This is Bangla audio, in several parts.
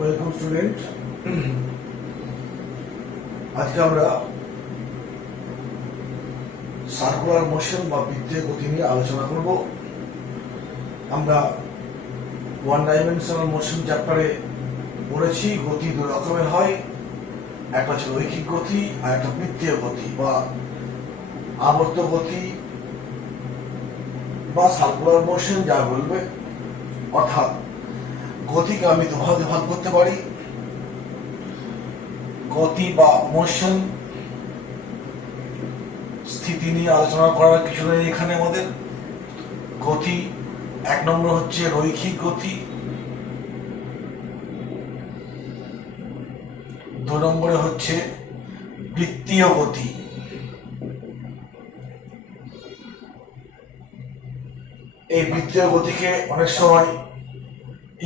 Welcome student. আজকে আমরা সার্কুলার মোশন বা বৃত্তীয় গতি নিয়ে আলোচনা করব। আমরা ওয়ান ডাইমেনশনাল মোশন চ্যাপ্টারে পড়েছি গতি দুই রকমের হয়, একটা হচ্ছে রৈখিক গতি আর একটা বৃত্তীয় গতি বা আবর্ত গতি বা সার্কুলার মোশন যা বলবে। অর্থাৎ গতিকে আমি দুভাগে ভাগ করতে পারি। গতি বা মোশন স্থিতি নিয়ে আলোচনা করার কিছু নেই এখানে আমাদের। গতি এক নম্বর হচ্ছে রৈখিক গতি, দুই নম্বরে হচ্ছে বৃত্তীয় গতি। এই বৃত্তীয় গতিকে অনেক সময়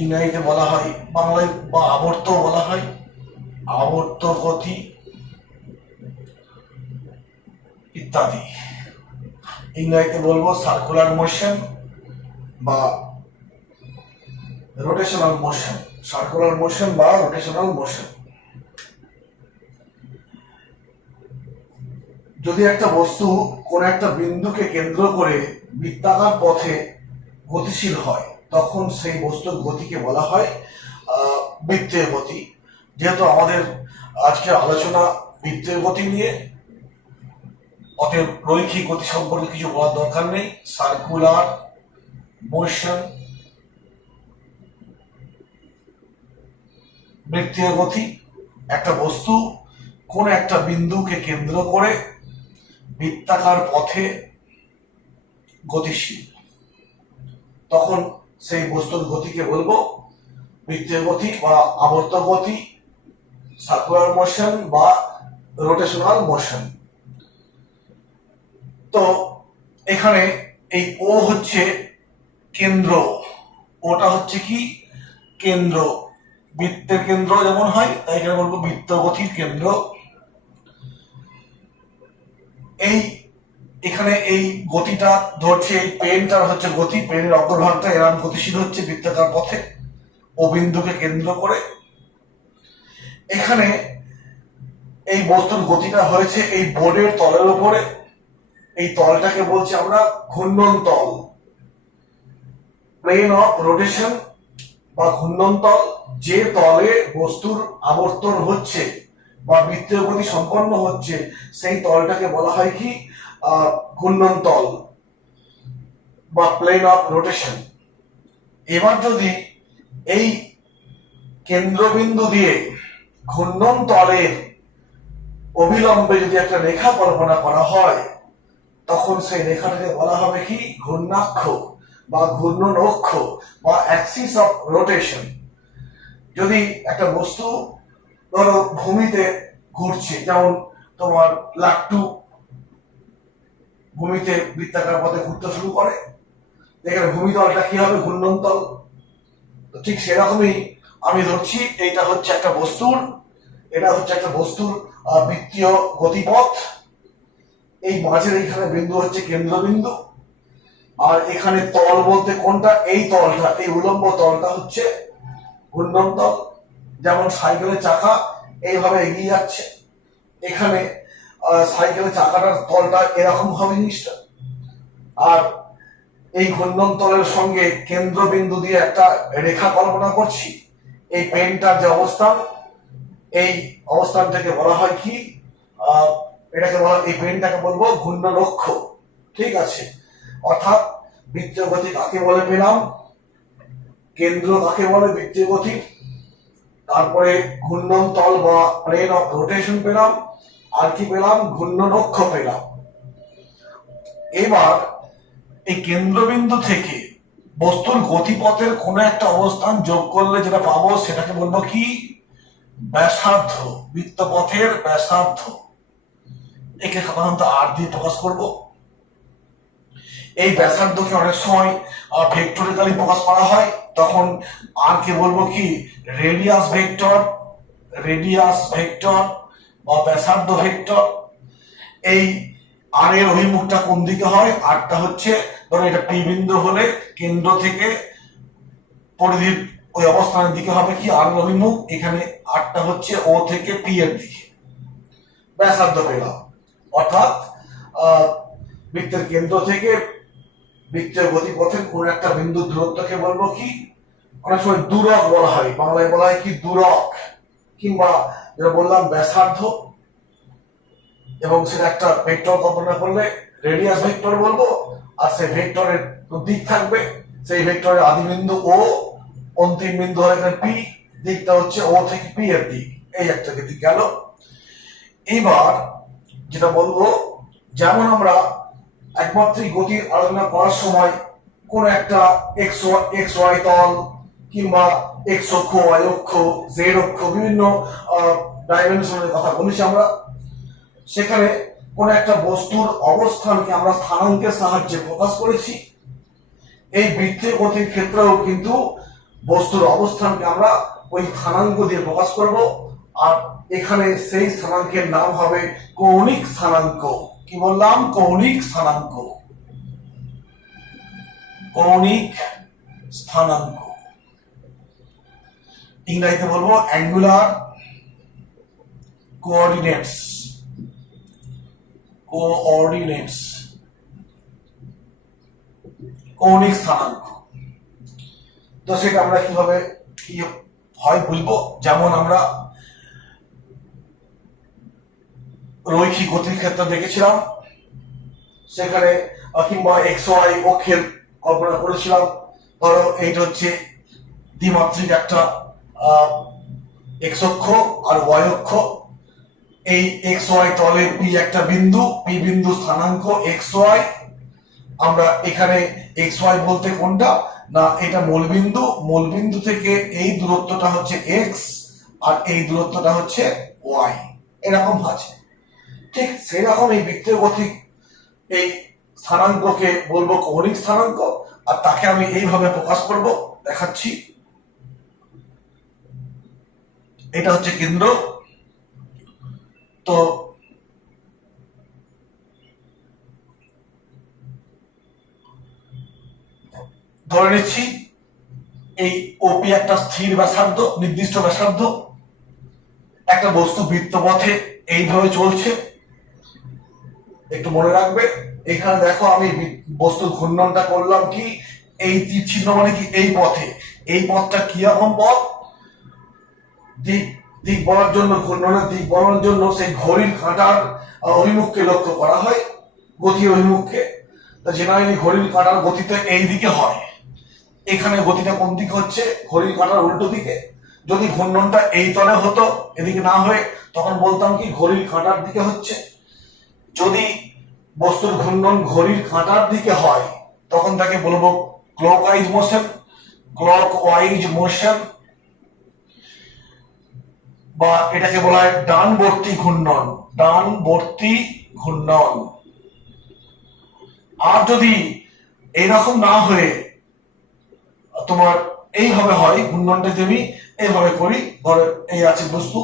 ইংরেজিতে বলা হয়, বাংলায় বা আবর্ত বলা হয়, আবর্ত গতি ইত্যাদি। ইংরেজিতে বলবো সার্কুলার মোশন বা রোটেশনাল মোশন, সার্কুলার মোশন বা রোটেশনাল মোশন। যদি একটা বস্তু কোন একটা বিন্দুকে কেন্দ্র করে বৃত্তাকার পথে গতিশীল হয়, তখন সেই বস্তুর গতিকে বলা হয় বৃত্তীয় গতি। যেহেতু আমাদের আজকে আলোচনা বৃত্তীয় গতি নিয়ে, অতএব রৈখিক গতি সম্পর্কে কিছু বলার দরকার নেই। সার্কুলার মোশন, বৃত্তীয় গতি, একটা বস্তু কোন একটা বিন্দুকে কেন্দ্র করে বৃত্তাকার পথে গতিশীল, তখন সেই বস্তুর গতিকে বলবো বৃত্তীয় গতি বা আবর্ত গতি, সার্কুলার মোশন বা রোটেশনাল মোশন। তো এখানে এই ও হচ্ছে কেন্দ্র, ওটা হচ্ছে কি কেন্দ্র, বৃত্তের কেন্দ্র যেমন হয়, তাই এখানে বলবো বৃত্ত গতির কেন্দ্র। এই এখানে এই গতিটা ধরছে, এই পেনটার হচ্ছে গতি, পেনের অগ্রভাগটা এরকম গতিশীল হচ্ছে বৃত্তাকার পথে ও বিন্দুকে কেন্দ্র করে। এখানে এই বস্তুর গতিটা হয়েছে এই বোর্ডের তলের উপরে। এই তলটাকে বলছি আমরা ঘূর্ণন তল, প্লেন অফ রোটেশন বা ঘূর্ণন তল। যে তলে বস্তুর আবর্তন হচ্ছে বা বৃত্তীয় গতি সম্পন্ন হচ্ছে, সেই তলটাকে বলা হয় কি ঘূর্ণন তল বা প্লেন অফ রোটেশন। এবার যদি এই কেন্দ্রবিন্দু দিয়ে ঘূর্ণন তলের অবিলম্বে যদি একটা রেখা কল্পনা করা হয়, তখন সেই রেখাটাকে বলা হবে কি ঘূর্ণাক্ষ বা ঘূর্ণন অক্ষ বা অ্যাক্সিস অফ রোটেশন। যদি একটা বস্তু ধরো ভূমিতে ঘুরছে, যেমন তোমার লাট্টু ভূমিতে বৃত্তাকার পথে ঘুরতে শুরু করে, এখানে ভূমিতলটা কি হবে ঘূর্ণন তল। ঠিক সেরকমই আমি ধরছি এইটা হচ্ছে একটা বস্তুর, এটা হচ্ছে একটা বস্তুর বৃত্তীয় গতিপথ। এই মাঝের এইখানে বিন্দু হচ্ছে কেন্দ্রবিন্দু, আর এখানে তল বলতে কোনটা, এই তলটা, এই উলম্ব তলটা হচ্ছে ঘূর্ণন তল। যেমন সাইকেলের চাকা এইভাবে এগিয়ে যাচ্ছে, এখানে সাইকেলের চাকাটার তলটা এরকম হবে জিনিসটা। আর এই ঘূর্ণন তলের সঙ্গে কেন্দ্রবিন্দু দিয়ে একটা রেখা কল্পনা করছি। এই পেনটার যে অবস্থান, এই অবস্থানটাকে বলা হয় কি এটাকে বলা, এই পেনটাকে বলবো ঘূর্ণন অক্ষ। ঠিক আছে, অর্থাৎ বৃত্তীয় গতি কাকে বলে পেলাম, কেন্দ্র কাকে বলে বৃত্তীয় গতি, তারপরে ঘূর্ণন তল বা প্লেন অফ রোটেশন পেলাম, আর কি পেলাম ঘূর্ণন অক্ষ পেলাম। এবার এই কেন্দ্রবিন্দু থেকে বস্তুর গতিপথের কোন একটা অবস্থান যোগ করলে যেটা পাবো সেটাকে বলবো কি ব্যাসার্ধ, বৃত্তপথের ব্যাসার্ধ। একে সাধারণত আর দিয়ে প্রকাশ করব। এই ব্যাসার্ধকে অনেক সময় ভেক্টরিক্যালি প্রকাশ করা হয়, তখন আর কে বলবো কি রেডিয়াস ভেক্টর, রেডিয়াস ভেক্টর বা ব্যাসার্ধ ভেক্টর। এই আর এর অভিমুখটা কোন দিকে হয়, আরটা হচ্ছে ধরো এটা পি বিন্দু হলে কেন্দ্র থেকে পরিধির ওই অবস্থানের দিকে হবে কি আর অভিমুখ, এখানে আরটা হচ্ছে ও থেকে পি এর দিকে, ব্যাসার্ধ পেলাম। অর্থাৎ বৃত্তের কেন্দ্র থেকে বৃত্তের গতিপথের কোন একটা বিন্দু দূরত্বকে বলবো কি, অনেক সময় দূরক বলা হয়, বাংলায় বলা হয় কি দূরক, কিংবা যেটা বললাম ব্যাসার্ধ, এবং সেটা একটা ভেক্টর কল্পনা করলে রেডিয়াস ভেক্টর বলবো, আর সেই ভেক্টরের দিক থাকবে, সেই ভেক্টরের আদি বিন্দু ও, অন্তিম বিন্দু হয় এখানে পি, দিকটা হচ্ছে ও থেকে পি এর দিক, এই একটা দিক গেল। এইবার যেটা বলবো, যেমন আমরা একমাত্রিক গতির আলোচনা করার সময় কোন একটা এক্স ওয়াই তল কিংবা এক্স অক্ষ, ওয়াই অক্ষ, জেড অক্ষ, বিভিন্ন ডাইমেনশনের কথা বলেছি আমরা, সেখানে কোন একটা বস্তুর অবস্থানকে আমরা স্থানাঙ্কের সাহায্যে প্রকাশ করেছি। এই বৃত্তের গতির ক্ষেত্রেও কিন্তু বস্তুর অবস্থানকে আমরা ওই স্থানাঙ্ক দিয়ে প্রকাশ করব, আর এখানে সেই স্থানাঙ্কের নাম হবে কৌণিক স্থানাঙ্ক। কি বললাম? কৌণিক স্থানাঙ্ক। কৌণিক স্থানাঙ্ক ইংরেজিতে বলবো অ্যাঙ্গুলার কোঅর্ডিনেটস। কোঅর্ডিনেটস, কৌণিক স্থানাঙ্ক। তো সেটা আমরা কিভাবে কি হয় বুঝবো, যেমন আমরা রৈখিক গতির ক্ষেত্রে দেখেছিলাম, সেখানে কিংবা এক্স ওয়াই অক্ষের কল্পনা করেছিলাম। ধরো এইটা হচ্ছে দ্বিমাত্রিক একটা এক্স অক্ষ আর ওয়াই অক্ষ, এই এক্স ওয়াই তলে পি একটা বিন্দু, পি বিন্দু স্থানাঙ্ক এক্স ওয়াই। আমরা এখানে এক্স ওয়াই বলতে কোনটা না, এটা মূলবিন্দু, মূলবিন্দু থেকে এই দূরত্বটা হচ্ছে এক্স আর এই দূরত্বটা হচ্ছে ওয়াই, এরকম আছে। ঠিক সেরকম এই বৃত্তের গতি এই স্থানাঙ্ককে বলবো কৌণিক স্থানাঙ্ক, আর তাকে আমি এইভাবে প্রকাশ করব, দেখাচ্ছি। এটা হচ্ছে কেন্দ্র, তো ধরে নিচ্ছি এই ওপি একটা স্থির ব্যাসার্ধ, নির্দিষ্ট ব্যাসার্ধ, একটা বস্তু বৃত্তপথে এইভাবে চলছে। একটু মনে রাখবে, এখানে দেখো আমি বস্তুর ঘূর্ণনটা করলাম কি, এই তীর চিহ্ন মানে কি এই পথে, এই পথটা কি রকম পথ, দিক দিক বলার জন্য, ঘূর্ণনের দিক বলার জন্য সেই ঘড়ির কাঁটার অভিমুখকে লক্ষ্য করা হয়, গতির অভিমুখকে। জেনারেলি ঘড়ির কাঁটার গতিতে এই দিকে হয়, এখানে গতিটা কোন দিকে হচ্ছে, ঘড়ির কাঁটার উল্টো দিকে। যদি ঘূর্ণনটা এই তলে হতো, এদিকে না হয়ে, তখন বলতাম কি ঘড়ির কাঁটার দিকে হচ্ছে। যদি বস্তুর ঘূর্ণন ঘড়ির কাঁটার দিকে হয়, তখন তাকে বলবো ক্লকওয়াইজ মোশন, ক্লকওয়াইজ মোশন, বা এটাকে বলা হয় ডানবর্তী ঘূর্ণন, ডানবর্তী ঘূর্ণন। আর যদি এইরকম না হয়ে তোমার এইভাবে হয়, ঘূর্ণনটা যদি এইভাবে করি, ধরো এই আছে বস্তু,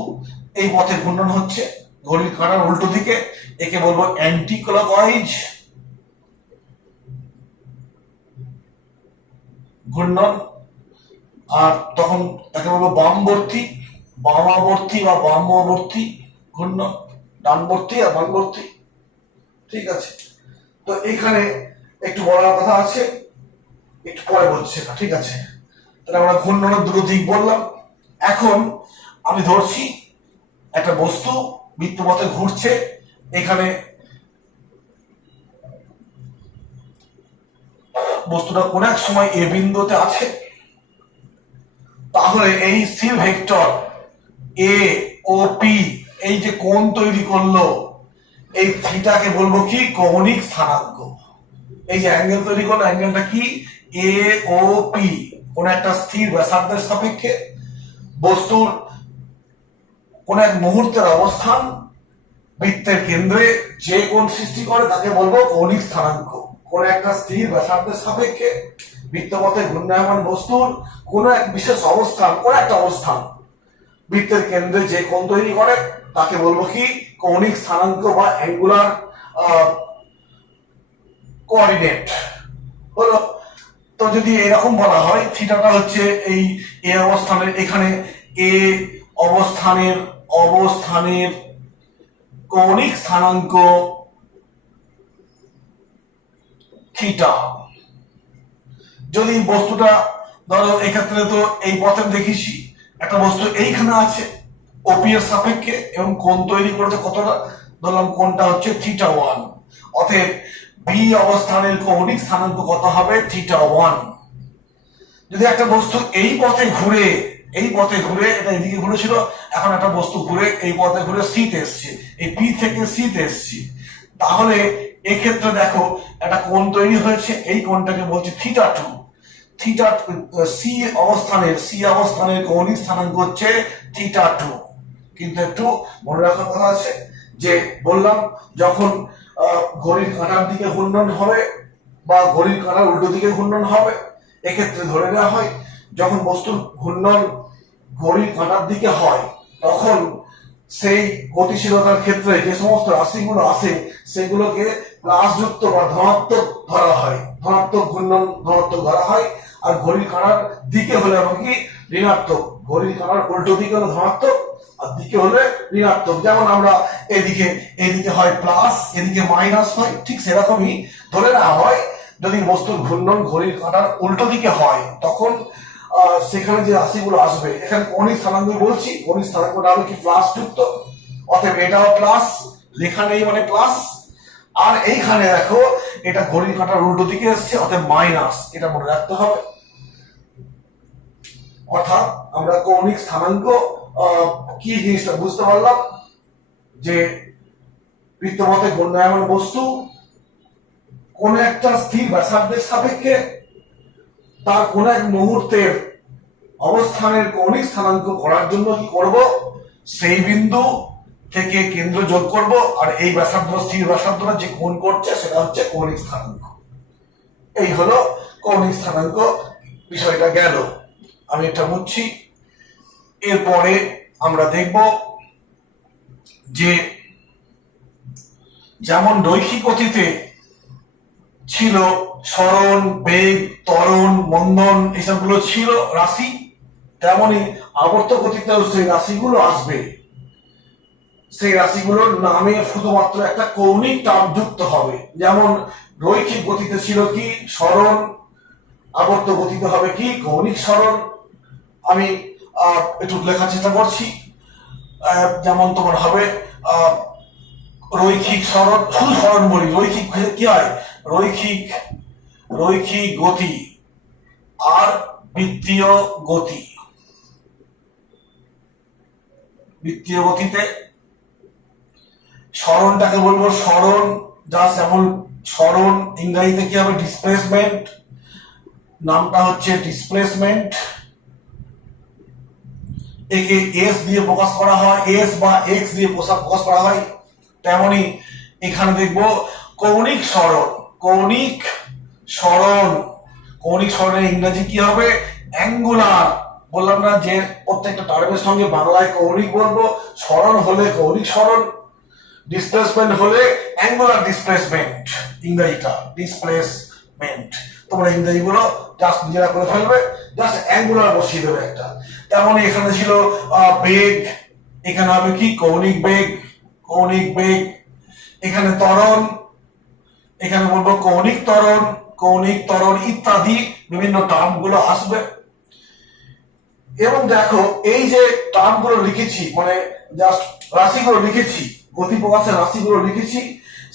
এই পথে ঘূর্ণন হচ্ছে ঘড়ির কাঁটার উল্টো দিকে, একে বলবো অ্যান্টি ক্লকওয়াইজ ঘূর্ণন। আর তখন তাকে বলবো বামবর্তী, বামাবর্তী বা বামবর্তী ঘূর্ণন, ডানবর্তী আর বামবর্তী। ঠিক আছে, তো এখানে একটু বলার কথা আছে, একটু পরে বলছি সেটা, ঠিক আছে। তাহলে আমরা ঘূর্ণনের দুটো দিক বললাম। এখন আমি ধরছি একটা বস্তু বৃত্তপথে ঘুরছে, এখানে বস্তুটা কোন এক সময় এ বিন্দুতে আছে, তাহলে এই স্থির ভেক্টর এ ও পি এই যে কোণ তৈরি করলো, এই থিটাকে বলবো কি কৌণিক স্থানাঙ্ক। এই যে অ্যাঙ্গেল তৈরি করলো, অ্যাঙ্গেলটা কি এ ও পি, কোন একটা স্থির ব্যাসার্ধের সাপেক্ষে বস্তুর কোন এক মুহূর্তের অবস্থান বৃত্তের কেন্দ্রে যে কোণ সৃষ্টি করে তাকে বলবো কৌণিক স্থানাঙ্ক। কোন একটা স্থির ব্যাসার্ধের সাপেক্ষে বৃত্তপথে ঘূর্ণায়মান বস্তুর কোন এক বিশেষ অবস্থান, কোন একটা অবস্থান বৃত্তের কেন্দ্রে যে কোণ তৈরি করে তাকে বলবো কি কৌণিক স্থানাঙ্ক বা অ্যাঙ্গুলার কোঅর্ডিনেট হলো। তো যদি এরকম বলা হয় থিটাটা হচ্ছে এই এ অবস্থানের, এখানে এ অবস্থানের অবস্থানের কৌণিক স্থানাঙ্ক থিটা। যদি বস্তুটা ধরো এক্ষেত্রে তো এই পথে দেখেছি একটা বস্তু এইখানে আছে ওপি এর সাপেক্ষে এবং কোণ তৈরি করতে কতটা, ধরলাম কোণটা হচ্ছে থিটা 1, অতএব বি অবস্থানের কৌণিক স্থানাঙ্ক কত হবে থিটা 1। যদি একটা বস্তু এই পথে ঘুরে এটা এদিকে ঘুরেছিল, এখন একটা বস্তু ঘুরে এই পথে ঘুরে সিতে এসছে, এই পি থেকে সিতে এসছে, তাহলে এক্ষেত্রে দেখো একটা কোণ তৈরি হয়েছে, এই কোণটাকে বলছে থিটা 2। থিটা সি অবস্থানের কৌণিক স্থানাঙ্ক হচ্ছে থিটা 2। কিন্তু একটু মনে রাখার কথা আছে যে বললাম যখন ঘড়ির কাঁটার দিকে ঘূর্ণন হবে বা ঘড়ির কাঁটার উল্টো দিকে ঘূর্ণন হবে, এক্ষেত্রে ধরে নেওয়া হয় যখন বস্তুর ঘূর্ণন ঘড়ির কাঁটার দিকে হয় তখন সেই গতিশীলতার ক্ষেত্রে যে সমস্ত রাশিগুলো আসে সেগুলোকে প্লাস যুক্ত বা ধনাত্মক ধরা হয়, ধনাত্মক ঘূর্ণন ধনাত্মক ধরা হয়। আর ঘড়ির কাঁটার দিকে হলে এমনকি ঋণাত্মক, ঘড়ির কাঁটার উল্টো দিকে হলে ধনাত্মক আর দিকে হলে ঋণাত্মক। যেমন আমরা এদিকে হয় প্লাস, এদিকে মাইনাস হয়, ঠিক সেরকমই ধরে নেওয়া হয় যদি বস্তুর ঘূর্ণন ঘড়ির কাঁটার উল্টো দিকে হয় তখন সেখানে যে রাশিগুলো আসবে, এখানে কৌণিক স্থানাঙ্ক বলছি, কৌণিক স্থানাঙ্কটা হবে কি প্লাস যুক্ত, অতএব এটাও প্লাস, লেখা নেই মানে প্লাস। আর এইখানে দেখো এটা ঘড়ির কাঁটার উল্টো দিকে এসছে, অতএব মাইনাস, এটা মনে রাখতে হবে। অর্থাৎ আমরা কৌণিক স্থানাঙ্ক কি জিনিসটা বুঝতে পারলাম যে বৃত্তপথে ঘূর্ণায়মান বস্তু কোন একটা স্থির ব্যাসার্ধের সাপেক্ষে তার কোন এক মুহূর্তের অবস্থানের কৌণিক স্থানাঙ্ক করার জন্য কি করব, সেই বিন্দু থেকে কেন্দ্র যোগ করব, আর এই ব্যাসার্ধ স্থির ব্যাসার্ধটা যে কোণ করছে সেটা হচ্ছে কৌণিক স্থানাঙ্ক। এই হলো কৌণিক স্থানাঙ্ক, বিষয়টা গেল। আমি এটা বুঝছি। এরপরে আমরা দেখব যে যেমন রৈখিক গতিতে ছিল সরণ, বেগ, ত্বরণ, মন্দন, এসবগুলো ছিল রাশি, তেমনি আবর্ত গতিতেও সেই রাশিগুলো আসবে। সেই রাশিগুলোর নামে শুধুমাত্র একটা কৌণিক টার্ম যুক্ত হবে। যেমন রৈখিক গতিতে ছিল কি সরণ, আবর্ত গতিতে হবে কি কৌণিক সরণ। আমি একটু লেখার চেষ্টা করছি। যেমন তোমার হবে রৈখিক সরণ, শুধু সরণ বলি, রৈখিক কি হয়, রৈখিক গতি আর বৃত্তীয় গতি। বৃত্তীয় গতিতে সরণটাকে বলবো সরণ, জাস্ট যেমন সরণ ইংরেজিতে কি হবে ডিসপ্লেসমেন্ট, নামটা হচ্ছে ডিসপ্লেসমেন্ট, একে এস দিয়ে প্রকাশ করা হয়, এস বা এক্স দিয়ে প্রকাশ করা হয়। তেমনি এখানে দেখবো কৌণিক সরণ, কৌণিক সরণের ইংরেজি কি হবে অ্যাঙ্গুলার। বললাম না যে প্রত্যেকটা টার্মের সঙ্গে বাংলায় কৌণিক বলবো, সরণ হলে কৌণিক সরণ, ডিসপ্লেসমেন্ট হলে অ্যাঙ্গুলার ডিসপ্লেসমেন্ট, ইংরেজিটা ডিসপ্লেসমেন্ট। তোমরা ইংরেজি গুলো জাস্ট নিজেরা করে ফেলবে, জাস্ট অ্যাঙ্গুলার বসিয়ে দেবে একটা। তেমনই এখানে ছিল বেগ, এখানে হবে কি কৌণিক বেগ, কৌণিক বেগ। এখানে ত্বরণ, এখানে বলবো কৌণিক ত্বরণ ইত্যাদি বিভিন্ন টার্ম গুলো আসবে। এবং দেখো এই যে টার্ম গুলো লিখেছি, মানে জাস্ট রাশিগুলো লিখেছি, গতি প্রকাশের রাশিগুলো লিখেছি,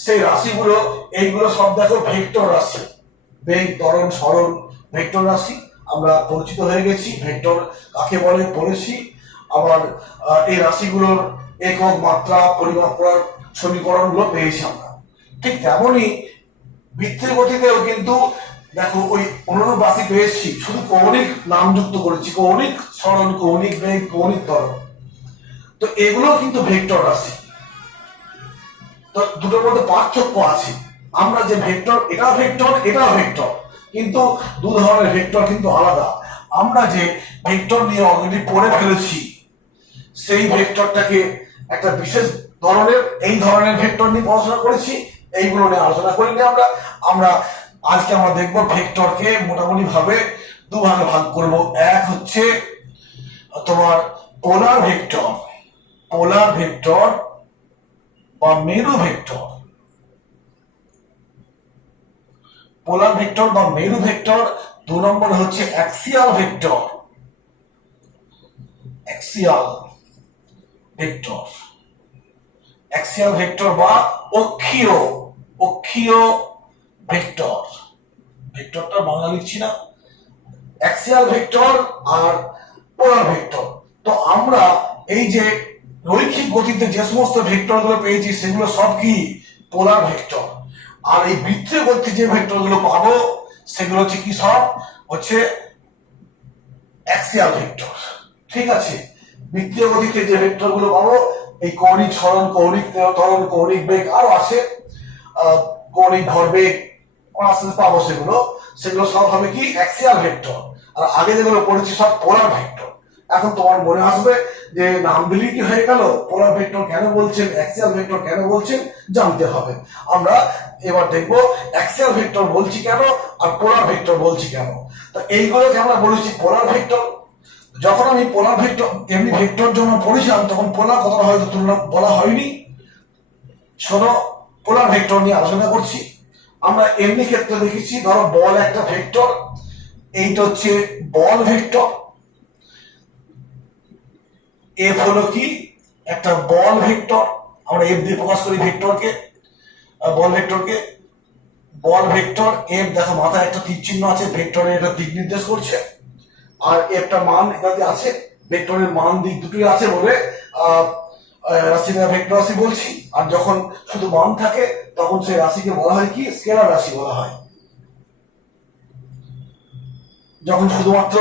সেই রাশিগুলো এইগুলো সব দেখো ভেক্টর রাশি। বেগ, ত্বরণ, সরণ ভেক্টর রাশি, আমরা পরিচিত হয়ে গেছি। ভেক্টর কাকে বলে পড়েছি। আবার এই রাশিগুলোর একক, মাত্রা, পরিমাপ করার সমীকরণ গুলো পেয়েছি আমরা। ঠিক তেমনই বৃত্তের গতিতেও কিন্তু দেখো ওই অনুরূপ রাশি পেয়েছি, শুধু কৌণিক নাম যুক্ত করেছি, কৌণিক সরণ, কৌণিক বেগ, কৌণিক ত্বরণ। তো এগুলো কিন্তু ভেক্টর রাশি। তো দুটোর মধ্যে পার্থক্য আছে। আমরা যে ভেক্টর, এটাও ভেক্টর, কিন্তু দু ধরনের ভেক্টর কিন্তু আলাদা। আমরা যে ভেক্টর নিয়ে অলরেডি পড়ে ফেলেছি, সেই ভেক্টরটাকে একটা বিশেষ ধরনের, এই ধরনের ভেক্টর নিয়ে পড়াশোনা করেছি, এইগুলো নিয়ে আলোচনা করিনি আমরা। আজকে আমরা দেখবো ভেক্টরকে মোটামুটি ভাবে দুভাগে ভাগ করব। এক হচ্ছে তোমার পোলার ভেক্টর, পোলার ভেক্টর বা মেরু ভেক্টর, পোলার ভেক্টর বা মেরু ভেক্টর। 2 নম্বর হচ্ছে axial vector, axial vector, axial vector বা অক্ষীয়, অক্ষীয় ভেক্টর। ভেক্টরটা বাংলা লিখছি না, অ্যাক্সিয়াল ভেক্টর আর পোলার ভেক্টর। তো আমরা এই যে রৈখিক গতিতে যে সমস্ত ভেক্টর গুলো পেয়েছি সেগুলো সব কি পোলার ভেক্টর। আর এই বৃত্তীয় গতিতে যে ভেক্টর গুলো পাবো সেগুলো হচ্ছে কি, সব হচ্ছে অ্যাক্সিয়াল ভেক্টর। ঠিক আছে, বৃত্তীয় গতিতে যে ভেক্টর গুলো পাবো, এই কৌণিক সরণ, কৌণিক ত্বরণ, কৌণিক বেগ আরো আছে, কৌণিক ভরবেগ পাবো, সেগুলো সেগুলো সব হবে কি অ্যাক্সিয়াল ভেক্টর। আর আগে যেগুলো পড়েছি সব পোলার ভেক্টর। এখন তোমার মনে আসবে যে নাম দিলেই কি হয়ে গেল, পোলার ভেক্টর কেন বলছেন, অ্যাক্সিয়াল ভেক্টর কেন বলছেন, জানতে হবে। আমরা এবার দেখবো অ্যাক্সিয়াল ভেক্টর বলছি কেন আর পোলার ভেক্টর বলছি কেন। তো এইগুলোকে আমরা বলেছি পোলার ভেক্টর। যখন আমি পোলার ভেক্টর এমনি ভেক্টর জন্য পড়েছিলাম তখন পোলার কথাটা হয়তো তুলনা বলা হয়নি। শোনো, পোলার ভেক্টর নিয়ে আলোচনা করছি। আমরা এমনি ক্ষেত্রে দেখেছি, ধরো বল একটা ভেক্টর, এইটা হচ্ছে বল ভেক্টর। এফ হলো কি একটা বল ভেক্টর, আমরা এফ দিয়ে প্রকাশ করি ভেক্টরকে, বল ভেক্টরকে। বল ভেক্টর এফ, দেখো মাথায় একটা তীর চিহ্ন আছে, ভেক্টরের এটা দিক নির্দেশ করছে। আর একটা মান এখানে আছে, ভেক্টরের মান দিক দুটোই আছে বলে রাশিটা ভেক্টর রাশি বলছি। আর যখন শুধু মান থাকে তখন সেই রাশিকে বলা হয় কি স্কেলার রাশি বলা হয়। যখন শুধুমাত্র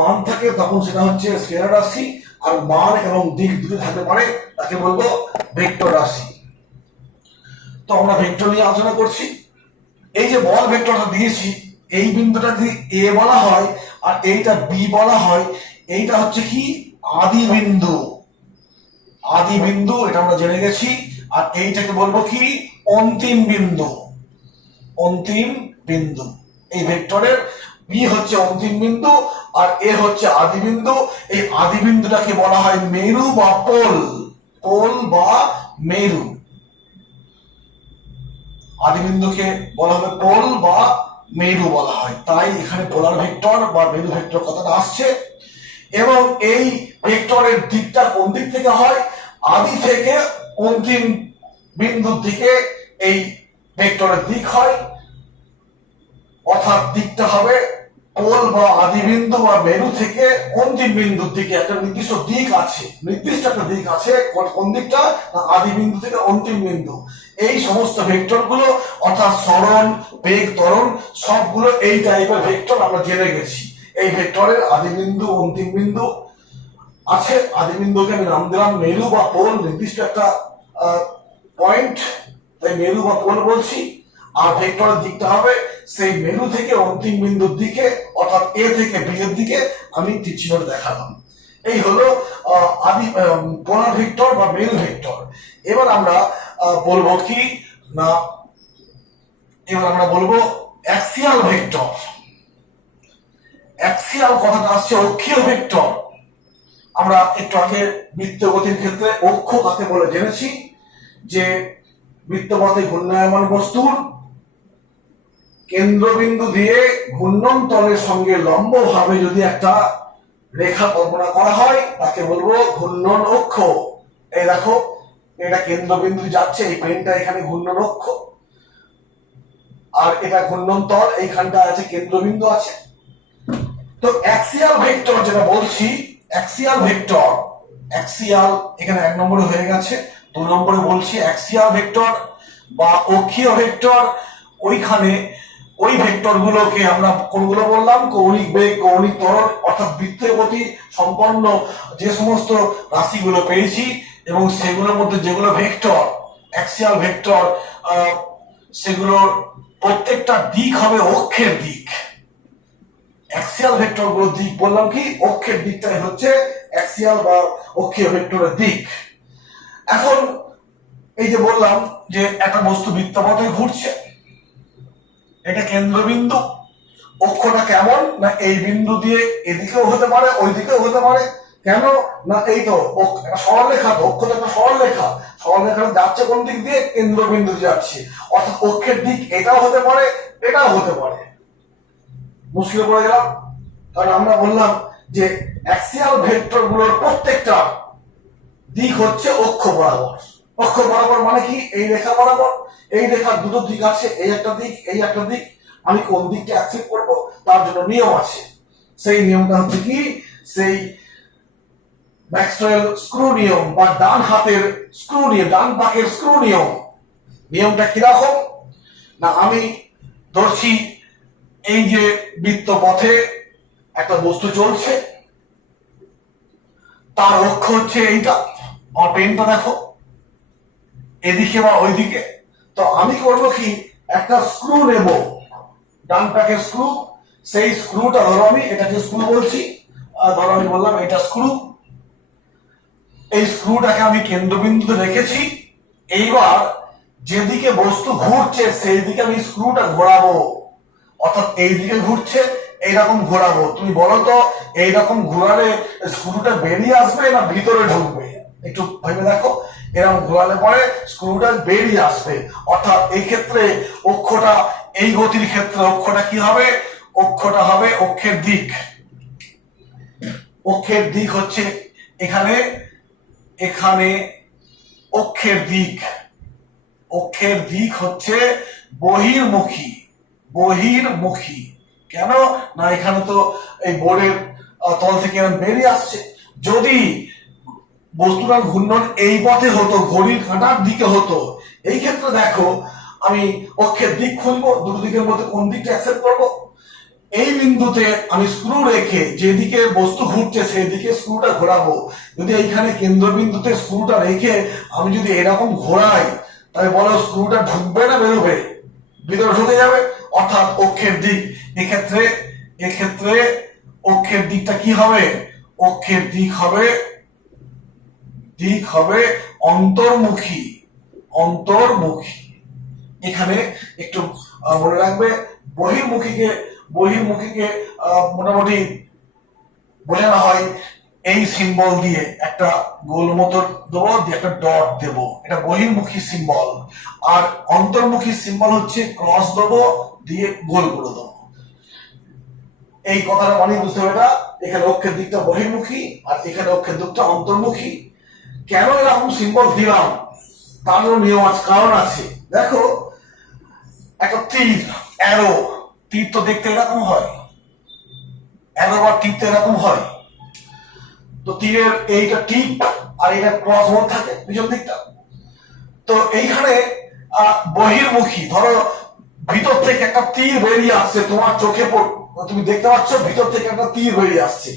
মান থাকে তখন সেটা হচ্ছে স্কেলার রাশি, আর মান এবং দিক দুটো থাকতে পারে তাকে বলবো ভেক্টর রাশি। তো আমরা ভেক্টর নিয়ে আলোচনা করছি। এই যে বল ভেক্টরটা দিয়েছি, এই বিন্দুটা যদি এ বলা হয় আর এইটা বি বলা হয়, এইটা হচ্ছে কি আদি বিন্দু, আদি বিন্দু, এটা আমরা জেনে গেছি। আর এইটাকে বলবো কি অন্তিম বিন্দু, অন্তিম বিন্দু। এই ভেক্টরের বি হচ্ছে অন্তিম বিন্দু আর এ হচ্ছে আদি বিন্দু। এই আদি বিন্দুটাকে বলা হয় মেরু বা পোল, পোল বা মেরু। আদি বিন্দুকে বলা হবে পোল বা মেরু বলা হয়, তাই এখানে পোলার ভেক্টর বা মেরু ভেক্টর কথাটা আসছে। এবং এই ভেক্টরের দিকটা কোন দিক থেকে হয়, আদি থেকে অন্তিম বিন্দুর দিকে এই ভেক্টরের দিক হয়। অর্থাৎ দিকটা হবে পোল বা আদি বিন্দু বা মেরু থেকে অন্তিম বিন্দুর দিকে একটা নির্দিষ্ট দিক আছে, নির্দিষ্ট একটা দিক আছে। কোন দিকটা, আদি বিন্দু থেকে অন্তিম বিন্দু। এই সমস্ত ভেক্টর গুলো অর্থাৎ সরণ, বেগ, ত্বরণ সবগুলো এই টাইপের ভেক্টর আমরা জেনে গেছি। এই ভেক্টরের আদি বিন্দু অন্তিম বিন্দু আছে। আদি বিন্দুকে আমি নাম দিলাম মেরু বা পোল, নির্দিষ্ট একটা পয়েন্ট, তাই মেরু বা পোল বলছি। আর ভেক্টরের দিকটা হবে সেই মেরু থেকে অন্তিম বিন্দুর দিকে, অর্থাৎ এ থেকে বি এর দিকে আমি তীর চিহ্ন দেখালাম। এই হলো আদি পোলার ভেক্টর বা মেরু ভেক্টর। এবার আমরা বলবো কি না, এবার আমরা বলবো অ্যাক্সিয়াল ভেক্টর। অ্যাক্সিয়াল কথাটা আসছে অক্ষীয় ভেক্টর। আমরা একটু আগে বৃত্ত গতির ক্ষেত্রে অক্ষ কাকে বলে জেনেছি, যে বৃত্তপথে ঘূর্ণায়মান বস্তুর কেন্দ্রবিন্দু দিয়ে ঘূর্ণন তলের সঙ্গে লম্ব ভাবে যদি একটা রেখা কল্পনা করা হয় তাকে বলবো ঘূর্ণন অক্ষ। এই দেখো, এটা কেন্দ্রবিন্দু যাচ্ছে, এই পেনটা এখানে ঘূর্ণন অক্ষ, আর এটা ঘূর্ণন তল, এইখানটা আছে কেন্দ্রবিন্দু আছে। তো অ্যাক্সিয়াল ভেক্টর যেটা বলছি, অ্যাক্সিয়াল ভেক্টর, অ্যাক্সিয়াল এখানে 1 নম্বরে হয়ে গেছে। 2 নম্বরে বলছি অ্যাক্সিয়াল ভেক্টর বা অক্ষীয় ভেক্টর। ওইখানে ওই ভেক্টর গুলোকে আমরা কোনগুলো বললাম, কৌণিক বেগ, কৌণিক ত্বরণ অর্থাৎ বৃত্তীয় গতি সম্পন্ন যে সমস্ত রাশিগুলো পেয়েছি এবং সেগুলোর মধ্যে যেগুলো ভেক্টর অ্যাক্সিয়াল ভেক্টর, সেগুলোর প্রত্যেকটা দিক হবে অক্ষের দিক। অ্যাক্সিয়াল ভেক্টর গুলোর দিক বললাম কি অক্ষের দিকটাই হচ্ছে অ্যাক্সিয়াল বা অক্ষীয় ভেক্টরের দিক। এখন এই যে বললাম যে একটা বস্তু বৃত্তপথে ঘুরছে, এটা কেন্দ্রবিন্দু। অক্ষটা কেমন না এই বিন্দু দিয়ে এদিকেও হতে পারে ওইদিকেও হতে পারে। কেন না এই তো একটা সরলরেখা, তো অক্ষ তো একটা সরলরেখা, সরলরেখা যাচ্ছে কোন দিক দিয়ে? কেন্দ্রবিন্দু যাচ্ছে। অর্থাৎ অক্ষের দিক এটাও হতে পারে এটাও হতে পারে। মুশকিলে পড়ে গেলাম, কারণ আমরা বললাম যে অ্যাক্সিয়াল ভেক্টর গুলোর প্রত্যেকটা দিক হচ্ছে অক্ষ বরাবর। অক্ষ বরাবর মানে কি? এই রেখা বরাবর। এই রেখার দুটো দিক আছে, এই একটা দিক এই একটা দিক। আমি কোন দিকটা অ্যাকসেপ্ট করব তার জন্য নিয়ম আছে। সেই নিয়মটা হচ্ছে কি? সেই ম্যাক্সওয়েল স্ক্রু নিয়ম বা ডান হাতের স্ক্রু নিয়ম, ডান পাকের স্ক্রু নিয়ম। নিয়মটা কিরকম না, আমি ধরছি এই যে বৃত্ত পথে একটা বস্তু চলছে, তার অক্ষ হচ্ছে এইটা। আমার পেনটা দেখো এদিকে বা ওইদিকে। তো আমি করবো কি, একটা স্ক্রু নেব, ডান প্যাকের স্ক্রু। সেই স্ক্রুটা ধরো, আমি এটাকে স্ক্রু বলছি, ধরো আমি বললাম এটা স্ক্রু। এই স্ক্রুটাকে আমি কেন্দ্রবিন্দুতে রেখেছি। এইবার যেদিকে বস্তু ঘুরছে সেই দিকে আমি স্ক্রুটা ঘোরাবো। অর্থাৎ এই দিকে ঘুরছে এইরকম ঘোরাবো। তুমি বলো তো এইরকম ঘোরালে স্ক্রুটা বেরিয়ে আসবে না ভিতরে ঢুকবে? একটু ভেবে দেখো। এরকম ঘোরালে পরে স্ক্রুটা বেরিয়ে আসবে। অর্থাৎ এই ক্ষেত্রে অক্ষটা, এই গতির ক্ষেত্রে অক্ষটা কি হবে? অক্ষটা হবে অক্ষের দিক। অক্ষের দিক হচ্ছে এখানে, এখানে অক্ষের দিক। অক্ষের দিক হচ্ছে বহির্মুখী। বহির্মুখী কেন না, এখানে তো এই বোর্ডের তল থেকে বেরিয়ে আসছে। যদি বস্তুটার ঘূর্ণন এই পথে হতো, ঘড়ির কাঁটার দিকে হতো, এই ক্ষেত্রে দেখো আমি অক্ষের দিক খুলবো, দুটো দিকের মধ্যে কোন দিকটা অ্যাকসেপ্ট করবো। এই বিন্দুতে আমি স্ক্রু রেখে যেদিকে বস্তু ঘুরছে সেই দিকে স্ক্রুটা ঘোরাবো। যদি এইখানে কেন্দ্রবিন্দুতে স্ক্রুটা রেখে আমি যদি এরকম ঘোরাই, তাহলে বলো স্ক্রুটা ঢুকবে না বেরোবে? ভিতরে ঢুকে যাবে। অর্থাৎ অক্ষের দিক এক্ষেত্রে, এক্ষেত্রে অক্ষের দিকটা কি হবে? অক্ষের দিক হবে, দিক হবে অন্তর্মুখী। অন্তর্মুখী। এখানে একটু মনে রাখবে, বহির্মুখীকে, বহির্মুখীকে মোটামুটি বোঝানো হয় এই সিম্বল দিয়ে, একটা গোল মতো দেবো, দিয়ে একটা ডট দেবো, এটা বহির্মুখী সিম্বল। আর অন্তর্মুখী সিম্বল হচ্ছে ক্রস দেবো, দিয়ে গোল করে দেবো। এই কথাটা মানে বুঝতে হবে। এটা এখানে অক্ষের দিকটা বহির্মুখী আর এখানে অক্ষের দিকটা অন্তর্মুখী। কেন এরকম সিম্বল দিলাম তার নিয়ম আছে, কারণ আছে। দেখো একটা তীর, অ্যারো, তীর তো দেখতে এরকম হয়, অ্যারো বা তীর তো এরকম হয়। তো তীরের এইটা টিপ আর এটা ক্রস বোর্ড থাকে পিছন দিকটা। তো এইখানে বহির্মুখী, ধরো ভিতর থেকে একটা তীর বেরিয়ে আসছে তোমার চোখে, তুমি দেখতে পাচ্ছ ভিতর থেকে একটা তীর বেরিয়ে আসছে।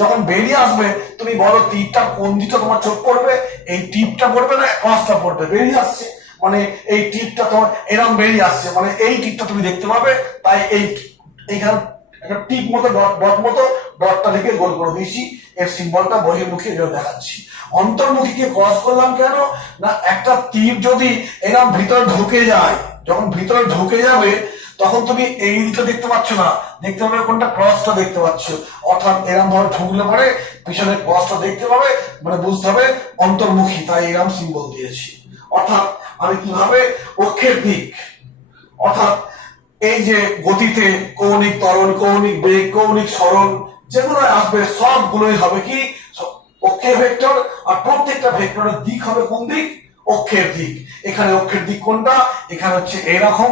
যখন বেরিয়ে আসবে তুমি বলো তীরটা কোন দিকটা তোমার চোখ পড়বে? এই টিপটা পড়বে না ক্রসটা পড়বে? বেরিয়ে আসছে মানে এই টিপটা তোমার এরকম বেরিয়ে আসছে, মানে এই টিপটা তুমি দেখতে পাবে। তাই এইখানে একটা টিপ মতো ডট মতো ডটটা থেকে গোল করে দিয়েছি। এর সিম্বলটা বহির্মুখী দেখাচ্ছি। অন্তর্মুখীকে ক্রস করলাম কেন না, একটা তীর যদি এরকম ভিতরে ঢুকে যায়, যখন ভিতরে ঢুকে যাবে তখন তুমি এই দিকটা দেখতে পাচ্ছ না, দেখতে পাবে কোনটা? ক্রসটা দেখতে পাচ্ছ। অর্থাৎ এরকম ভাবে ঢুকলে পরে পিছনে ক্রসটা দেখতে পাবে, মানে বুঝতে হবে অন্তর্মুখী, তাই এরকম সিম্বল দিয়েছি। অর্থাৎ আমি কিভাবে অক্ষের দিক, অর্থাৎ এই যে গতিতে কৌণিক ত্বরণ, কৌণিক বেগ, কৌণিক সরণ যেগুলো আসবে সবগুলোই হবে কি অক্ষের ভেক্টর। আর প্রত্যেকটা ভেক্টরের দিক হবে কোন দিক? অক্ষের দিক। এখানে অক্ষের দিক কোনটা? এখানে হচ্ছে এরকম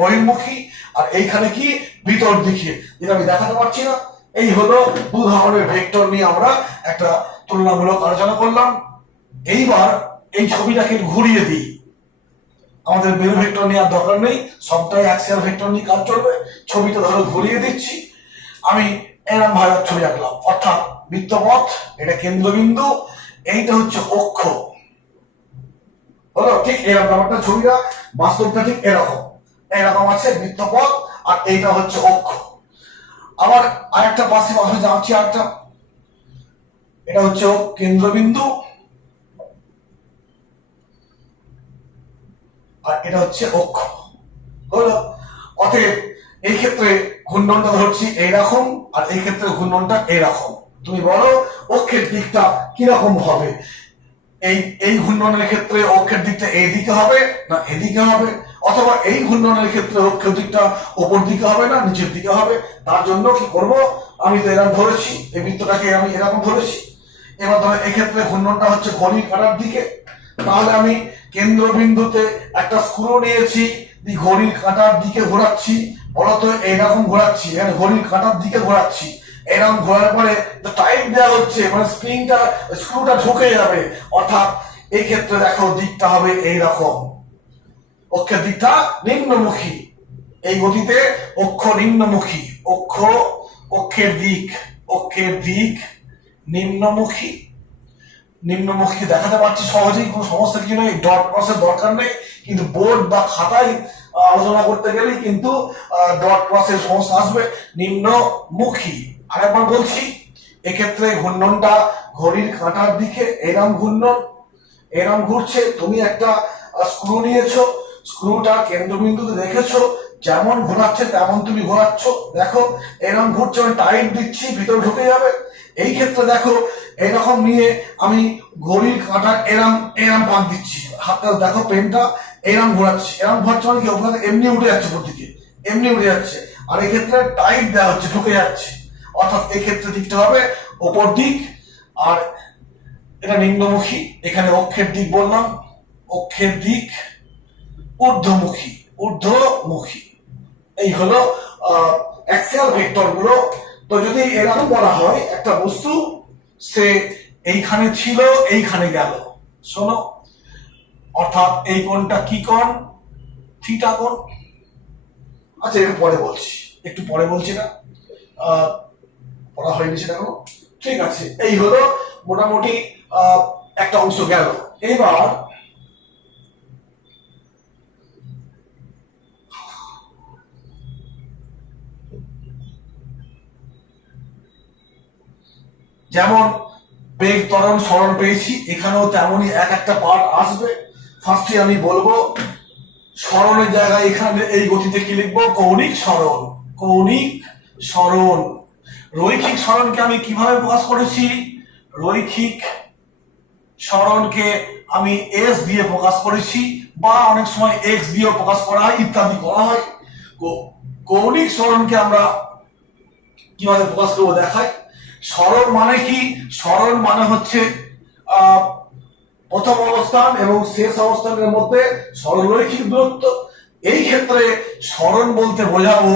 বহির্মুখী, আর এইখানে কি ভিতর দিকে, যেটা আমি দেখাতে পারছি না। এই হলো দু ধরনের ভেক্টর নিয়ে আমরা একটা তুলনামূলক আলোচনা করলাম। এইবার এই ছবিটাকে ঘুরিয়ে দিই, আমাদের বেল ভেক্টর নিয়ে আর দরকার নেই, সবটাই অ্যাক্সিয়াল ভেক্টর নিয়ে কাজ চলবে। ছবিটা ধরো ঘুরিয়ে দিচ্ছি, আমি এরকম ভাবে ছবি আঁকলাম। অর্থাৎ বৃত্তপথ, এটা কেন্দ্রবিন্দু, এইটা হচ্ছে অক্ষ। হলো ঠিক এরকম ব্যাপারটা, ছবিটা বাস্তবটা ঠিক এরকম এরকম আছে বৃত্তপথ, আর এইটা হচ্ছে অক্ষ। আবার আরেকটা পাশে যাচ্ছি, আরেকটা, এটা হচ্ছে কেন্দ্রবিন্দু আর এটা হচ্ছে অক্ষ। হলো অতএব এই ক্ষেত্রে ঘূর্ণনটা ধরছি এইরকম, আর এই ক্ষেত্রে ঘূর্ণনটা এইরকম। তুমি বলো অক্ষের দিকটা কিরকম হবে? এই এই ঘূর্ণনের ক্ষেত্রে অক্ষের দিকটা এইদিকে হবে না এদিকে হবে, অথবা এই ঘূর্ণনের ক্ষেত্রে অক্ষের দিকটা উপর দিকে হবে না নিচের দিকে হবে। তার জন্য কি করব, আমি তো এরকম ধরেছি, এই বৃত্তটাকে আমি এরকম ধরেছি। এবার ধরো এক্ষেত্রে ঘূর্ণনটা হচ্ছে ঘড়ির কাঁটার দিকে, তাহলে আমি কেন্দ্রবিন্দুতে একটা স্ক্রু নিয়েছি, ঘড়ির কাঁটার দিকে ঘোরাচ্ছি। বলতো এইরকম ঘোরাচ্ছি, মানে ঘড়ির কাঁটার দিকে ঘোরাচ্ছি। এরকম ঘোরার পরে টাইট দেওয়া হচ্ছে, মানে স্প্রিংটা স্ক্রুটা ঢুকে যাবে। অর্থাৎ এই ক্ষেত্রে দেখো দিকটা হবে এইরকম, অক্ষের দিকটা নিম্নমুখী। এই গতিতে অক্ষ নিম্নমুখী, অক্ষের দিক নিম্নমুখী। নিম্নমুখী দেখাতে পারছি সহজেই, কোনো সমস্যা কিছু নেই, ডট ক্রসের দরকার নেই। কিন্তু বোর্ড বা খাতায় আলোচনা করতে গেলেই কিন্তু ডট ক্রসের সমস্যা আসবে। নিম্নমুখী। আরেকবার বলছি, এক্ষেত্রে ঘূর্ণনটা ঘড়ির কাঁটার দিকে, এরম ঘূর্ণন, এরম ঘুরছে। তুমি একটা স্ক্রু নিয়েছো, স্ক্রুটা কেন্দ্রবিন্দুতে রেখেছো, যেমন ঘোরাচ্ছে তেমন তুমি ঘোরাচ্ছ। দেখো এরম ঘুরছে, আমি টাইট দিচ্ছি, ভিতরে ঢুকে যাবে। এই ক্ষেত্রে দেখো এইরকম নিয়ে আমি ঘড়ির কাঁটা এরম পাক দিচ্ছি, হাতটা দেখো পেনটা এরম ঘোরাচ্ছি, এরম ঘোরাচ্ছে মানে কি ওখানে এমনি উঠে যাচ্ছে, প্রতিকে এমনি উঠে যাচ্ছে। আর এই ক্ষেত্রে টাইট দেওয়া হচ্ছে, ঢুকে যাচ্ছে। অর্থাৎ এই ক্ষেত্রে দিকটা হবে ওপর দিক, আর এটা নিম্নমুখী। এখানে অক্ষের দিক বললাম, অক্ষের দিক ঊর্ধ্বমুখী। এই হলো অ্যাক্সিয়াল ভেক্টর গুলো। তো যদি এরকম বলা হয় একটা বস্তু সে এইখানে ছিল এইখানে গেল, শোনো, অর্থাৎ এই কোণটা কি কোণ? থিটা কোণ। আচ্ছা একটু পরে বলছি না, পড়া হয়নি সেটা কোনো, ঠিক আছে। এই হলো মোটামুটি একটা অংশ গেল। এবার যেমন বেগ, ত্বরণ, সরণ পেয়েছি, এখানেও তেমনই এক একটা পার্ট আসবে। ফার্স্টে আমি বলবো সরণের জায়গায় এখানে এই গতিতে কি লিখবো? কৌণিক সরণ। রৈখিক সরণকে আমি কিভাবে প্রকাশ করেছি? রৈখিক সরণকে আমি এস দিয়ে প্রকাশ করেছি, বা অনেক সময় এক্স দিয়েও প্রকাশ করা হয়, ইত্যাদি করা হয়। কৌণিক সরণকে আমরা কিভাবে প্রকাশ করবো দেখাই। সরণ মানে কি? সরণ মানে হচ্ছে প্রথম অবস্থান এবং শেষ অবস্থানের মধ্যে সরলরৈখিক দূরত্ব। এই ক্ষেত্রে সরণ বলতে বোঝাবো,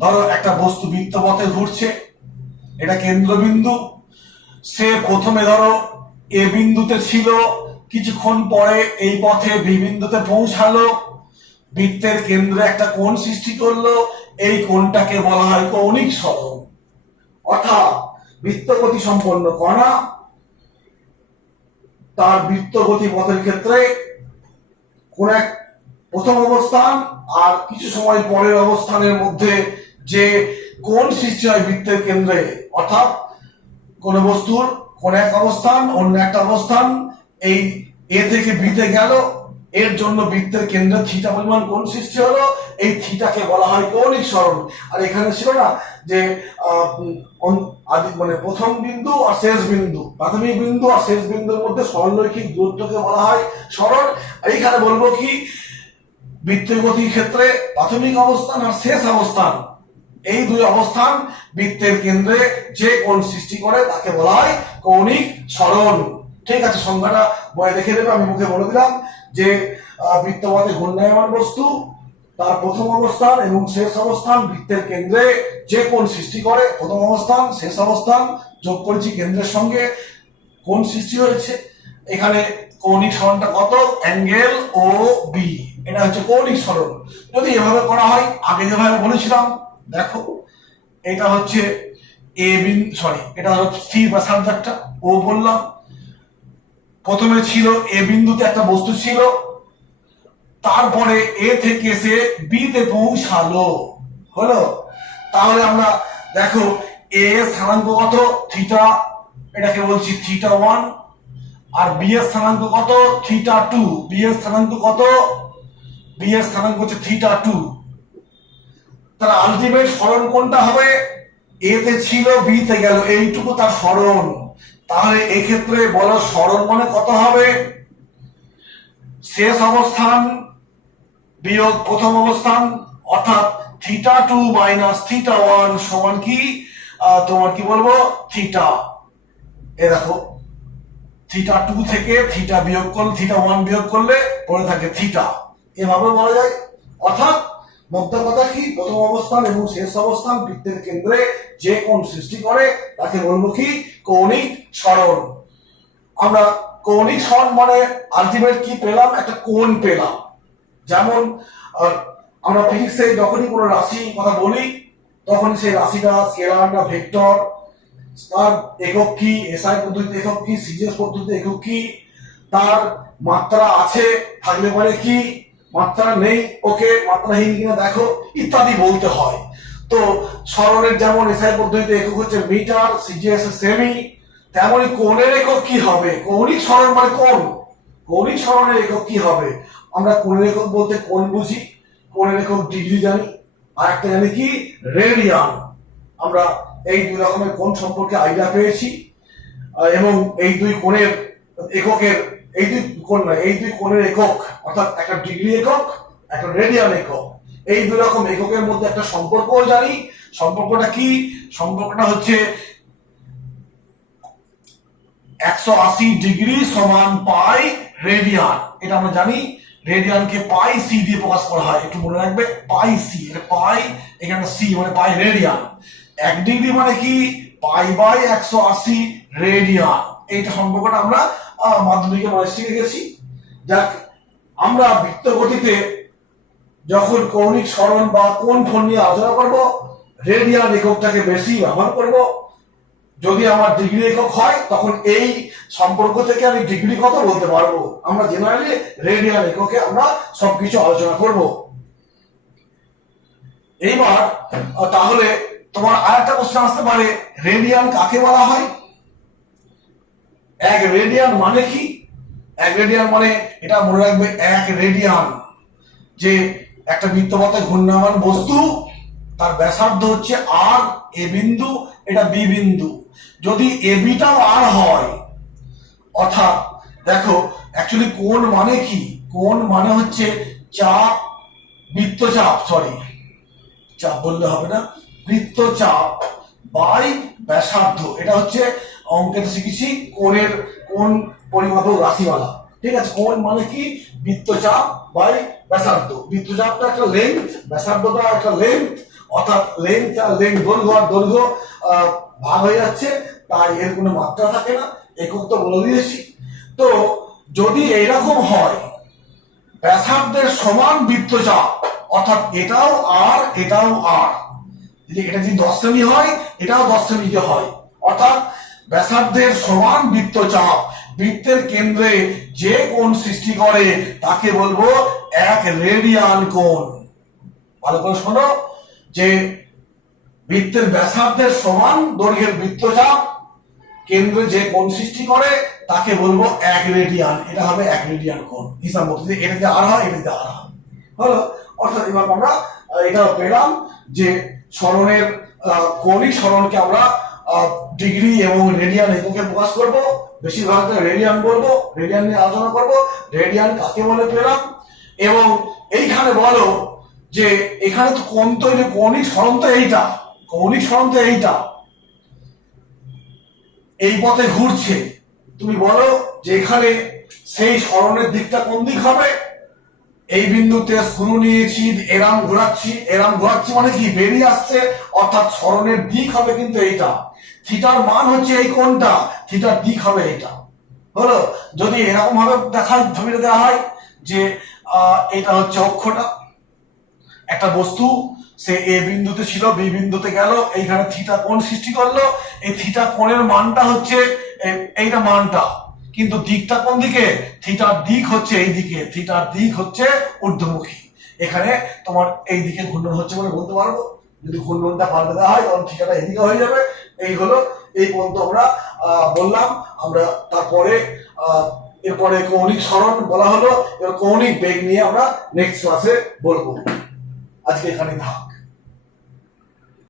ধরো একটা বস্তু বৃত্তপথে ঘুরছে, এটা কেন্দ্রবিন্দু, সে প্রথমে ধরো এ বিন্দুতে ছিল, কিছুক্ষণ পরে এই পথে বি বিন্দুতে পৌঁছালো, বৃত্তের কেন্দ্রে একটা কোণ সৃষ্টি করলো, এই কোণটাকে বলা হয় কৌণিক সরণ। অর্থাৎ বৃত্তগতি সম্পন্ন কণা তার বৃত্তগতি পথের ক্ষেত্রে কোন এক প্রথম অবস্থান আর কিছু সময় পরের অবস্থানের মধ্যে যে কোণ সৃষ্টি হয় বৃত্তের কেন্দ্রে, অর্থাৎ কোন বস্তুর কোন এক অবস্থান অন্য একটা অবস্থান, এই এ থেকে বিতে গেল, এর জন্য বৃত্তের কেন্দ্রে থিটা পরিমাণ কোণ সৃষ্টি হলো, এই থিটাকে বলা হয় কৌণিক সরণ। আর এখানে ছিল না যে মানে প্রথম বিন্দু আর শেষ বিন্দু, প্রাথমিক বিন্দু আর শেষ বিন্দুর মধ্যে সরলরৈখিক দূরত্বকে বলা হয় সরণ। আর এখানে বলবো কি, বৃত্তের গতির ক্ষেত্রে প্রাথমিক অবস্থান আর শেষ অবস্থান, এই দুই অবস্থান বৃত্তের কেন্দ্রে যে কোণ সৃষ্টি করে তাকে বলা হয় কৌণিক সরণ। ঠিক আছে, সংজ্ঞাটা বয়ে দেখে দেবে, আমি মুখে বলে দিলাম যে বৃত্তপথে ঘূর্ণায়মান বস্তু তার প্রথম অবস্থান এবং শেষ অবস্থান বৃত্তের কেন্দ্রে যে কোণ সৃষ্টি করে, প্রথম অবস্থান শেষ অবস্থান যোগ করেছি কেন্দ্রের সঙ্গে, কোণ সৃষ্টি হয়েছে। এখানে কৌণিক সরণটা কত? অ্যাঙ্গেল ও বি, এটা হচ্ছে কৌণিক সরণ। যদি এভাবে করা হয়, আগে যেভাবে বলেছিলাম, দেখো এটা হচ্ছে এ বিন্দু, এটা হচ্ছে স্থির ব্যাসার্ধ একটা ও বললাম, প্রথমে ছিল এ বিন্দুতে একটা বস্তু ছিল, তারপরে এ থেকে সে বি তে পৌঁছালো, হলো। তাহলে আমরা দেখো এ স্থানাঙ্ক কত? থিটা, এটাকে বলছি থিটা 1, আর বি এর স্থানাঙ্ক কত? থিটা 2। বি এর স্থানাঙ্ক কত? বি এর স্থানাঙ্ক হচ্ছে থিটা 2। তার আলটিমেট সরণ কোনটা হবে? এ তে ছিল বি তে গেল, এইটুকু তার সরণ। তাহলে এক্ষেত্রে বলো সরণ মানে কত হবে? শেষ অবস্থান বিয়োগ প্রথম অবস্থান, অর্থাৎ θ2 মাইনাস θ1 সমান কি তোমার কি বলবো থিটা। এ দেখো θ2 থেকে থিটা বিয়োগ করলে θ1 বিয়োগ করলে পড়ে থাকে থিটা, এভাবে বলা যায়। অর্থাৎ মধ্য কথা কি, প্রথম অবস্থান এবং শেষ অবস্থান বৃত্তের কেন্দ্রে যে কোণ সৃষ্টি করে তাকে বলবো কি কৌণিক সরণ। আমরা কৌণিক সরণ মানে আলটিমেট কি পেলাম? একটা কোণ পেলাম। যেমন আমরা ফিজিক্সে যখনই কোনো রাশি কথা বলি তখন সেই রাশিটা স্কেলার না ভেক্টর, তার একক কি, এসআই পদ্ধতিতে একক কি, সিজিএস পদ্ধতিতে একক কি, তার মাত্রা আছে থাকলে পরে কি, মাত্রা নেই ওকে মাত্রাহীন কিনা দেখো ইত্যাদি বলতে হয়। তো সরণের যেমন এসআই পদ্ধতিতে একক হচ্ছে মিটার, সিজিএস সেমি, তেমনই কোণের একক কি হবে? কৌণিক সরণ মানে কোণ, কৌণিক সরণের একক কি হবে? আমরা কোণের একক বলতে কোণ বুঝি, কোণের একক ডিগ্রি জানি, আর একটা জানি কি রেডিয়ান। আমরা এই দুই রকমের কোণ সম্পর্কে আইডিয়া পেয়েছি এবং এই দুই কোণের এককের এই দুই কোণ নয়, এই দুই কোণের একক অর্থাৎ একটা ডিগ্রি একক একটা রেডিয়ান একক, এই দুই রকম এককের মধ্যে একটা সম্পর্কও জানি। সম্পর্কটা কি? সম্পর্কটা হচ্ছে 180 ডিগ্রি সমান পাই রেডিয়ান, এটা আমরা জানি। রেডিয়ানকে পাই সি দিয়ে প্রকাশ করা হয়, একটু মনে রাখবে পাই সি, এটা পাই এখানে সি মানে পাই রেডিয়ান। 1 ডিগ্রি মানে কি পাই বাই 180 রেডিয়ান। এইটা সম্পর্কটা আমরা মাধ্যমিকে মানে শিখে গেছি। যাক, আমরা বৃত্ত গতিতে যখন কৌণিক সরণ বা কোণ ফোন নিয়ে আলোচনা করব রেডিয়ান এককটাকে বেশি ব্যবহার করব। যদি আমার ডিগ্রি একক হয় তখন এই সম্পর্ক থেকে আমি ডিগ্রি কত বলতে পারবো। আমরা জেনারেলি রেডিয়ান এককে আমরা সবকিছু আলোচনা করব। এইবার তাহলে তোমার আরেকটা কোশ্চেন আসতে পারে, রেডিয়ান কাকে বলা হয়? এক রেডিয়ান মানে কি? এক রেডিয়ান মানে এটা মনে রাখবে, এক রেডিয়ান যে একটা বৃত্তপথে ঘূর্ণায়মান বস্তু, তার ব্যাসার্ধ হচ্ছে আর, এ বিন্দু এটা বি বিন্দু। যদি এ বিটাও আর হয়, অর্থাৎ দেখো অ্যাকচুয়ালি কোণ মানে কি? কোণ মানে হচ্ছে চাপ, বৃত্তচাপ, সরি চাপ বললে হবে না, বৃত্তচাপ বাই ব্যাসার্ধ। এটা হচ্ছে অঙ্কেতে শিখেছি কোণের কোণ পরিমাপক রাশিমালা। ঠিক আছে, কোণ মানে কি বৃত্তচাপ বাই ব্যাসার্ধ। বৃত্তচাপটা একটা লেন্থ, ব্যাসার্ধটা একটা লেন্থ, অর্থাৎ লেন্থ আর লেন্থ দৈর্ঘ্য আর দৈর্ঘ্য ভাগ হয়ে যাচ্ছে, তাই এর কোনো মাত্রা থাকে না, একক তো বলে দিয়েছি। তো যদি এইরকম হয় ব্যাসার্ধের সমান বৃত্তচাপ, অর্থাৎ এটাও আর এটাও আর, এটা যদি 10 সেমি হয় এটাও 10 সেমিতে হয়, অর্থাৎ ব্যাসার্ধের সমান বৃত্তচাপ বৃত্তের কেন্দ্রে যে কোণ সৃষ্টি করে তাকে বলবো এক রেডিয়ান কোণ। ভালো করে শোনো, যে বৃত্তের ব্যাসার্ধের সমান দৈর্ঘ্যের বৃত্তচাপ কেন্দ্রে যে কোণ সৃষ্টি করে তাকে বলবো এক রেডিয়ান। এটা হবে এক রেডিয়ান কোণ হিসাব মতো, এটাতে আর হয় এটাতে আর হয়। হলো, অর্থাৎ এবার আমরা এটা পেলাম যে সরণের কৌণিক সরণকে আমরা ডিগ্রি এবং রেডিয়ান এককে প্রকাশ করব। বেশিরভাগ রেডিয়ান বলবো, রেডিয়ান নিয়ে আলোচনা করব, রেডিয়ান কাকে বলে পেলাম। এবং এইখানে বলো যে এখানে তো কোণ তৈরি, কৌণিক সরণ তো এইটা, কৌণিক সরণ তো এইটা এই পথে ঘুরছে। তুমি বলো যে এখানে সেই সরণের দিকটা কোন দিক হবে? এই বিন্দুতে স্ক্রু নিয়েছি, এরাম ঘোরাচ্ছি মানে কি বেরিয়ে আসছে, অর্থাৎ সরণের দিক হবে কিন্তু এইটা। থিটার মান হচ্ছে এই কোণটা, থিটার দিক হবে এইটা। হলো, যদি এরকম ভাবে দেখায় ছবিটা দেওয়া হয় যে এটা হচ্ছে অক্ষটা, একটা বস্তু সে এ বিন্দুতে ছিল, বি বিন্দুতে গেল, এইখানে থিটা কোণ সৃষ্টি করলো, এই থিটা কোণের মানটা হচ্ছে এইটা মানটা, কিন্তু দিকটা কোন দিকে? থিটার দিক হচ্ছে এই দিকে, থিটার দিক হচ্ছে ঊর্ধ্বমুখী। এখানে তোমার এই দিকে ঘূর্ণন হচ্ছে বলে বলতে পারবো। যদি ঘূর্ণনটা পাল্টে দেওয়া হয় তখন থিটাটা এদিকে হয়ে যাবে। এই হলো, এই পর্যন্ত আমরা বললাম। আমরা তারপরে এরপরে কৌণিক সরণ বলা হলো, এবার কৌণিক বেগ নিয়ে আমরা নেক্সট ক্লাসে বলবো। আজকে এখানে থাক।